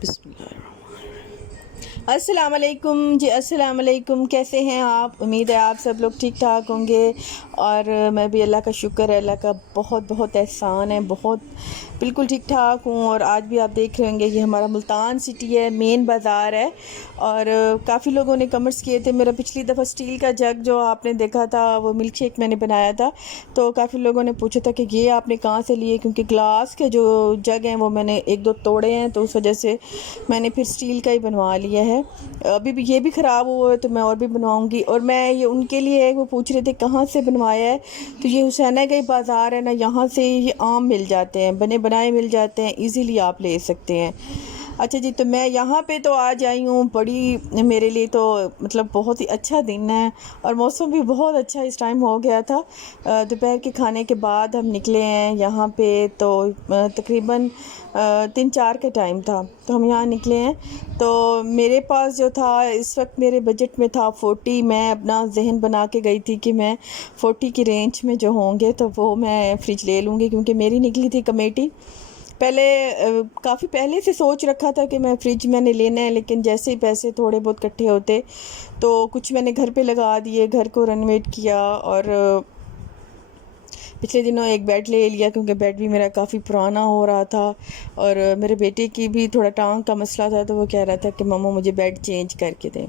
बिस्मिल्लाह। अस्सलाम वालेकुम जी, अस्सलाम वालेकुम। कैसे हैं आप? उम्मीद है आप सब लोग ठीक ठाक होंगे और मैं भी अल्लाह का शुक्र है, अल्लाह का बहुत बहुत एहसान है, बहुत बिल्कुल ठीक ठाक हूँ। और आज भी आप देख रहे होंगे ये हमारा मुल्तान सिटी है, मेन बाज़ार है। और काफ़ी लोगों ने कमेंट्स किए थे। मेरा पिछली दफ़ा स्टील का जग जो आपने देखा था, वो मिल्क शेक मैंने बनाया था, तो काफ़ी लोगों ने पूछा था कि ये आपने कहाँ से लिए, क्योंकि ग्लास के जो जग हैं वो मैंने एक दो तोड़े हैं, तो उस वजह से मैंने फिर स्टील का ही बनवा लिया है। अभी भी ये भी ख़राब हुआ है तो मैं और भी बनवाऊँगी। और मैं ये उनके लिए, वो पूछ रहे थे कहाँ से बनवाया है, तो ये हुसैना का बाज़ार है ना, यहाँ से ये आम मिल जाते हैं, बने बनाए मिल जाते हैं, इजीली आप ले सकते हैं। अच्छा जी, तो मैं यहाँ पे तो आज आई हूँ, बड़ी मेरे लिए तो मतलब बहुत ही अच्छा दिन है और मौसम भी बहुत अच्छा इस टाइम हो गया था। दोपहर के खाने के बाद हम निकले हैं यहाँ पे, तो तकरीबन 3-4 का टाइम था, तो हम यहाँ निकले हैं। तो मेरे पास जो था इस वक्त, मेरे बजट में था 40। मैं अपना जहन बना के गई थी कि मैं 40 की रेंज में जो होंगे तो वो मैं फ़्रिज ले लूँगी, क्योंकि मेरी निकली थी कमेटी। पहले काफ़ी पहले से सोच रखा था कि मैं फ़्रिज मैंने लेना है, लेकिन जैसे ही पैसे थोड़े बहुत इकट्ठे होते तो कुछ मैंने घर पे लगा दिए, घर को रेनोवेट किया। और पिछले दिनों एक बेड ले लिया, क्योंकि बेड भी मेरा काफ़ी पुराना हो रहा था। और मेरे बेटे की भी थोड़ा टांग का मसला था, तो वो कह रहा था कि मम्मा मुझे बेड चेंज करके दें।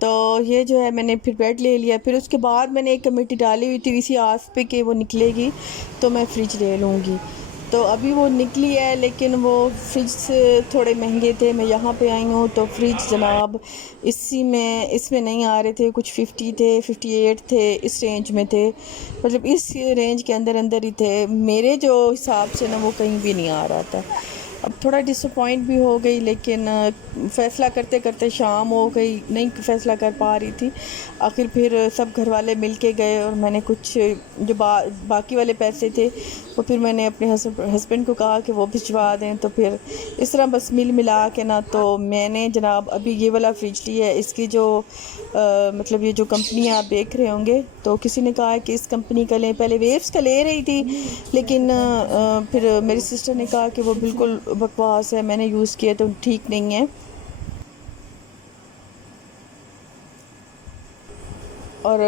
तो ये जो है मैंने फिर बेड ले लिया। फिर उसके बाद मैंने एक कमेटी डाली हुई थी इसी आस पे कि वो निकलेगी तो मैं फ़्रिज ले लूँगी। तो अभी वो निकली है, लेकिन वो फ्रिज थोड़े महंगे थे। मैं यहाँ पे आई हूँ तो फ्रिज जनाब इसी में इसमें नहीं आ रहे थे, कुछ 50 थे, 58 थे, इस रेंज में थे। मतलब इस रेंज के अंदर अंदर ही थे, मेरे जो हिसाब से ना वो कहीं भी नहीं आ रहा था। अब थोड़ा डिसअपॉइंट भी हो गई, लेकिन फ़ैसला करते करते शाम हो गई, नहीं फ़ैसला कर पा रही थी। आखिर फिर सब घर वाले मिल के गए और मैंने कुछ जो बाकी वाले पैसे थे वो फिर मैंने अपने हस्बैंड को कहा कि वो भिजवा दें। तो फिर इस तरह बस मिल मिला के ना, तो मैंने जनाब अभी ये वाला फ्रिज लिया है। इसकी जो मतलब ये जो कंपनी आप देख रहे होंगे, तो किसी ने कहा कि इस कंपनी का लें। पहले वेव्स का ले रही थी, लेकिन फिर मेरी सिस्टर ने कहा कि वो बिल्कुल बकवास है, मैंने यूज़ किया तो ठीक नहीं है। और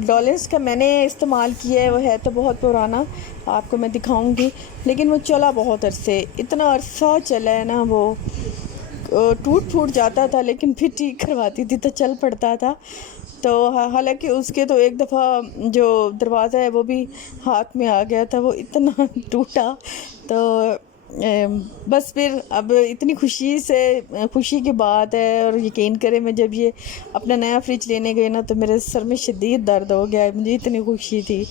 डॉलेंस का मैंने इस्तेमाल किया है, वो है तो बहुत पुराना, आपको मैं दिखाऊंगी, लेकिन वो चला बहुत अरसे, इतना अरसा चला है ना, वो टूट फूट जाता था लेकिन फिर ठीक करवाती थी तो चल पड़ता था। तो हालांकि उसके तो एक दफ़ा जो दरवाज़ा है वो भी हाथ में आ गया था, वो इतना टूटा। तो बस फिर अब इतनी खुशी की बात है। और यकीन करें, मैं जब ये अपना नया फ्रिज लेने गई ना, तो मेरे सर में शदीद दर्द हो गया, मुझे इतनी खुशी थी।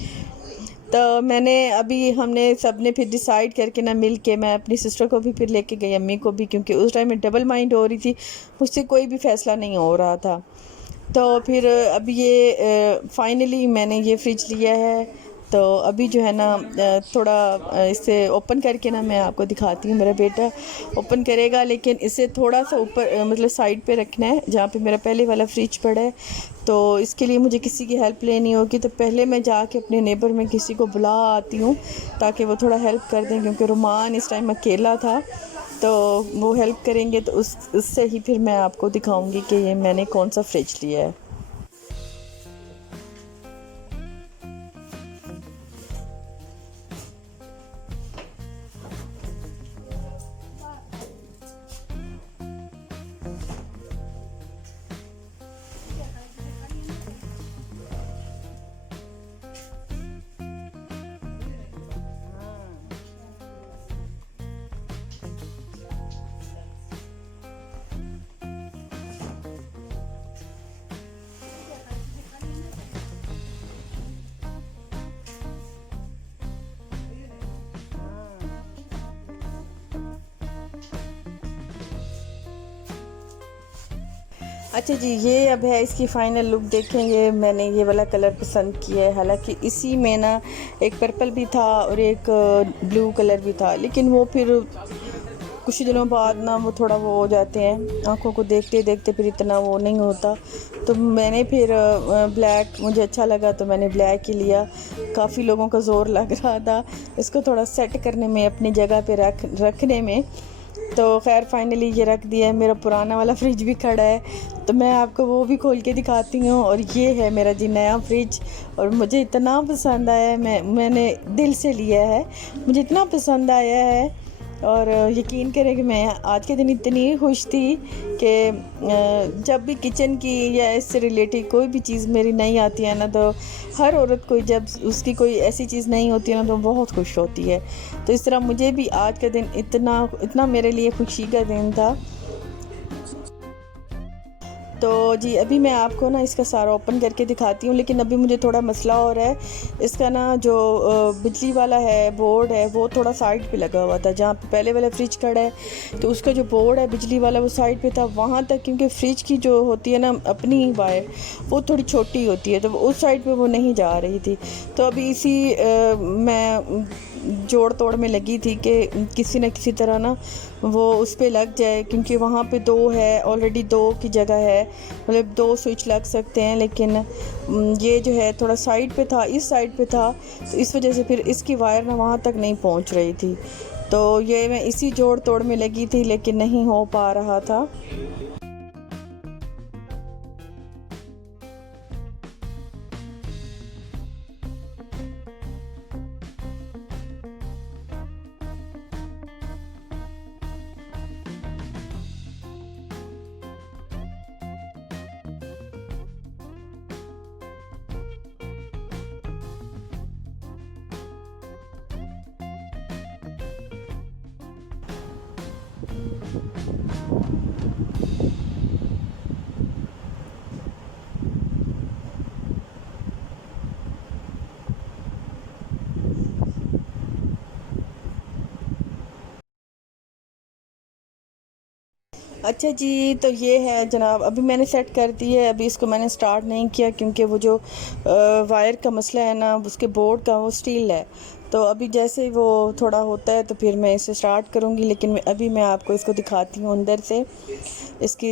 तो मैंने अभी हमने सब ने फिर डिसाइड करके ना मिल के, मैं अपनी सिस्टर को भी फिर लेके गई, अम्मी को भी, क्योंकि उस टाइम में डबल माइंड हो रही थी, मुझसे कोई भी फ़ैसला नहीं हो रहा था। तो फिर अब ये फाइनली मैंने ये फ्रिज लिया है। तो अभी जो है ना थोड़ा इसे ओपन करके ना मैं आपको दिखाती हूँ। मेरा बेटा ओपन करेगा, लेकिन इसे थोड़ा सा ऊपर मतलब साइड पे रखना है, जहाँ पे मेरा पहले वाला फ्रिज पड़ा है। तो इसके लिए मुझे किसी की हेल्प लेनी होगी, तो पहले मैं जाके अपने नेबर में किसी को बुला आती हूँ, ताकि वो थोड़ा हेल्प कर दें, क्योंकि रुमान इस टाइम अकेला था। तो वो हेल्प करेंगे, तो उससे ही फिर मैं आपको दिखाऊंगी कि ये मैंने कौन सा फ्रिज लिया है। अच्छा जी, ये अब है इसकी फ़ाइनल लुक। देखेंगे, मैंने ये वाला कलर पसंद किया है, हालांकि इसी में ना एक पर्पल भी था और एक ब्लू कलर भी था, लेकिन वो फिर कुछ दिनों बाद ना वो थोड़ा वो हो जाते हैं, आंखों को देखते देखते फिर इतना वो नहीं होता। तो मैंने फिर ब्लैक मुझे अच्छा लगा, तो मैंने ब्लैक ही लिया। काफ़ी लोगों का ज़ोर लग रहा था इसको थोड़ा सेट करने में, अपनी जगह पे रखने में। तो खैर फाइनली ये रख दिया है। मेरा पुराना वाला फ्रिज भी खड़ा है, तो मैं आपको वो भी खोल के दिखाती हूँ। और ये है मेरा जी नया फ्रिज, और मुझे इतना पसंद आया है, मैंने दिल से लिया है, मुझे इतना पसंद आया है। और यकीन करें कि मैं आज के दिन इतनी खुश थी कि जब भी किचन की या इससे रिलेटेड कोई भी चीज़ मेरी नहीं आती है ना, तो हर औरत को जब उसकी कोई ऐसी चीज़ नहीं होती है ना, तो बहुत खुश होती है। तो इस तरह मुझे भी आज का दिन इतना इतना मेरे लिए खुशी का दिन था। तो जी अभी मैं आपको ना इसका सारा ओपन करके दिखाती हूँ, लेकिन अभी मुझे थोड़ा मसला हो रहा है। इसका ना जो बिजली वाला है बोर्ड है, वो थोड़ा साइड पे लगा हुआ था, जहाँ पे पहले वाला फ्रिज खड़ा है, तो उसका जो बोर्ड है बिजली वाला वो साइड पे था वहाँ तक, क्योंकि फ्रिज की जो होती है ना अपनी वायर, वो थोड़ी छोटी होती है, तो उस साइड पे वो नहीं जा रही थी। तो अभी इसी मैं जोड़ तोड़ में लगी थी कि किसी न किसी तरह ना वो उस पर लग जाए, क्योंकि वहाँ पे दो है, ऑलरेडी दो की जगह है, मतलब दो स्विच लग सकते हैं। लेकिन ये जो है थोड़ा साइड पे था, इस साइड पे था, तो इस वजह से फिर इसकी वायर ना वहाँ तक नहीं पहुँच रही थी। तो ये मैं इसी जोड़ तोड़ में लगी थी, लेकिन नहीं हो पा रहा था। अच्छा जी, तो ये है जनाब, अभी मैंने सेट कर दी है। अभी इसको मैंने स्टार्ट नहीं किया, क्योंकि वो जो वायर का मसला है ना, उसके बोर्ड का, वो स्टील है। तो अभी जैसे वो थोड़ा होता है तो फिर मैं इसे स्टार्ट करूँगी। लेकिन अभी मैं आपको इसको दिखाती हूँ अंदर से। इसकी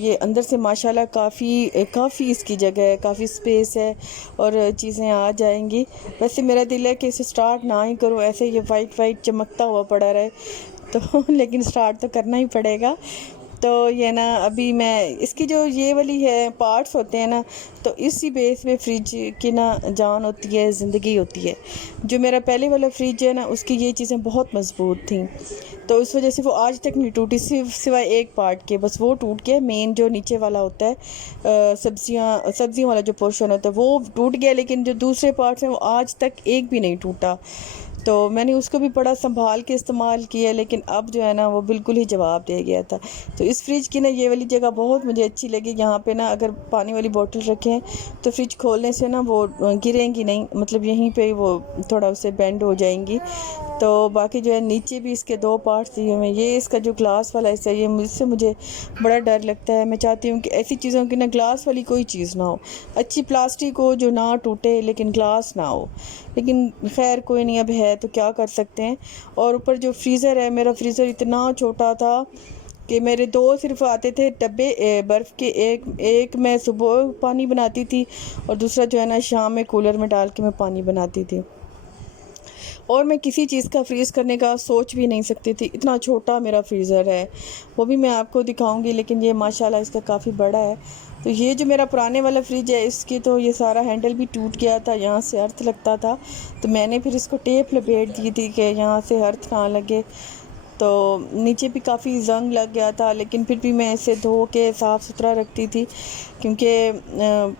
ये अंदर से माशाल्लाह काफ़ी इसकी जगह है, काफ़ी स्पेस है, और चीज़ें आ जाएंगी। वैसे मेरा दिल है कि इसे स्टार्ट ना ही करूँ, ऐसे ये वाइट वाइट चमकता हुआ पड़ा रहे, तो लेकिन स्टार्ट तो करना ही पड़ेगा। तो ये ना अभी मैं इसकी जो ये वाली है पार्ट्स होते हैं ना, तो इसी बेस पे फ्रिज की ना जान होती है, ज़िंदगी होती है। जो मेरा पहले वाला फ्रिज है ना, उसकी ये चीज़ें बहुत मज़बूत थी, तो उस वजह से वो आज तक नहीं टूटी, सिवाय एक पार्ट के, बस वो टूट गया। मेन जो नीचे वाला होता है सब्जियों वाला जो पोर्शन होता है वो टूट गया, लेकिन जो दूसरे पार्ट्स हैं वो आज तक एक भी नहीं टूटा। तो मैंने उसको भी बड़ा संभाल के इस्तेमाल किया, लेकिन अब जो है ना वो बिल्कुल ही जवाब दे गया था। तो इस फ्रिज की ना ये वाली जगह बहुत मुझे अच्छी लगी। यहाँ पे ना अगर पानी वाली बोतल रखें तो फ्रिज खोलने से ना वो गिरेंगी नहीं, मतलब यहीं पे वो थोड़ा उससे बेंड हो जाएंगी। तो बाकी जो है नीचे भी इसके दो पार्ट्स दिए हुए हैं। ये इसका जो ग्लास वाला हिस्सा है, ये मुझसे मुझे बड़ा डर लगता है। मैं चाहती हूँ कि ऐसी चीज़ों की ना ग्लास वाली कोई चीज़ ना हो, अच्छी प्लास्टिक हो जो ना टूटे, लेकिन ग्लास ना हो। लेकिन खैर कोई नहीं, अब है तो क्या कर सकते हैं। और ऊपर जो फ्रीज़र है, मेरा फ्रीज़र इतना छोटा था कि मेरे दो सिर्फ आते थे डब्बे बर्फ़ के। एक मैं सुबह पानी बनाती थी, और दूसरा जो है ना शाम में कूलर में डाल के मैं पानी बनाती थी। और मैं किसी चीज़ का फ्रीज़ करने का सोच भी नहीं सकती थी, इतना छोटा मेरा फ्रीज़र है। वो भी मैं आपको दिखाऊंगी, लेकिन ये माशाल्लाह इसका काफ़ी बड़ा है। तो ये जो मेरा पुराने वाला फ्रिज है, इसकी तो ये सारा हैंडल भी टूट गया था, यहाँ से अर्थ लगता था, तो मैंने फिर इसको टेप लपेट दी थी कि यहाँ से अर्थ ना लगे। तो नीचे भी काफ़ी ज़ंग लग गया था, लेकिन फिर भी मैं इसे धो के साफ़ सुथरा रखती थी, क्योंकि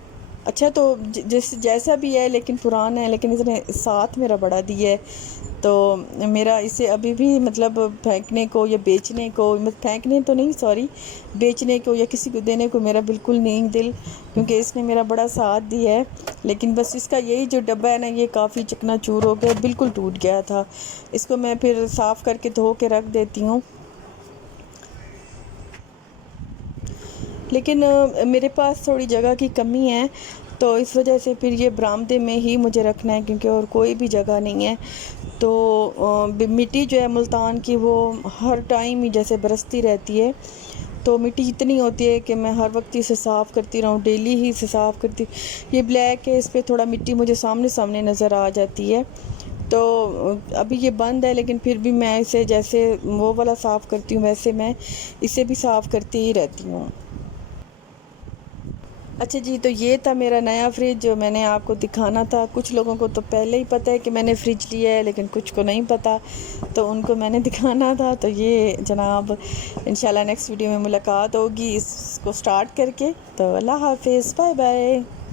अच्छा तो जैसा भी है, लेकिन पुराना है, लेकिन इसने साथ मेरा बड़ा दिया है। तो मेरा इसे अभी भी मतलब फेंकने को या बेचने को, मतलब फेंकने तो नहीं सॉरी, बेचने को या किसी को देने को मेरा बिल्कुल नहीं दिल, क्योंकि इसने मेरा बड़ा साथ दिया है। लेकिन बस इसका यही जो डब्बा है ना, ये काफ़ी चकनाचूर हो गया, बिल्कुल टूट गया था। इसको मैं फिर साफ़ करके धो के रख देती हूँ। लेकिन मेरे पास थोड़ी जगह की कमी है, तो इस वजह से फिर ये बरामदे में ही मुझे रखना है, क्योंकि और कोई भी जगह नहीं है। तो मिट्टी जो है मुल्तान की, वो हर टाइम ही जैसे बरसती रहती है, तो मिट्टी इतनी होती है कि मैं हर वक्त इसे साफ़ करती रहूँ, डेली ही इसे साफ़ करती। ये ब्लैक है, इस पर थोड़ा मिट्टी मुझे सामने सामने नज़र आ जाती है। तो अभी ये बंद है, लेकिन फिर भी मैं इसे जैसे वो वाला साफ़ करती हूँ वैसे मैं इसे भी साफ़ करती ही रहती हूँ। अच्छा जी, तो ये था मेरा नया फ्रिज जो मैंने आपको दिखाना था। कुछ लोगों को तो पहले ही पता है कि मैंने फ्रिज लिया है, लेकिन कुछ को नहीं पता, तो उनको मैंने दिखाना था। तो ये जनाब, इंशाल्लाह नेक्स्ट वीडियो में मुलाकात होगी इसको स्टार्ट करके। तो अल्लाह हाफ़िज़, बाय बाय।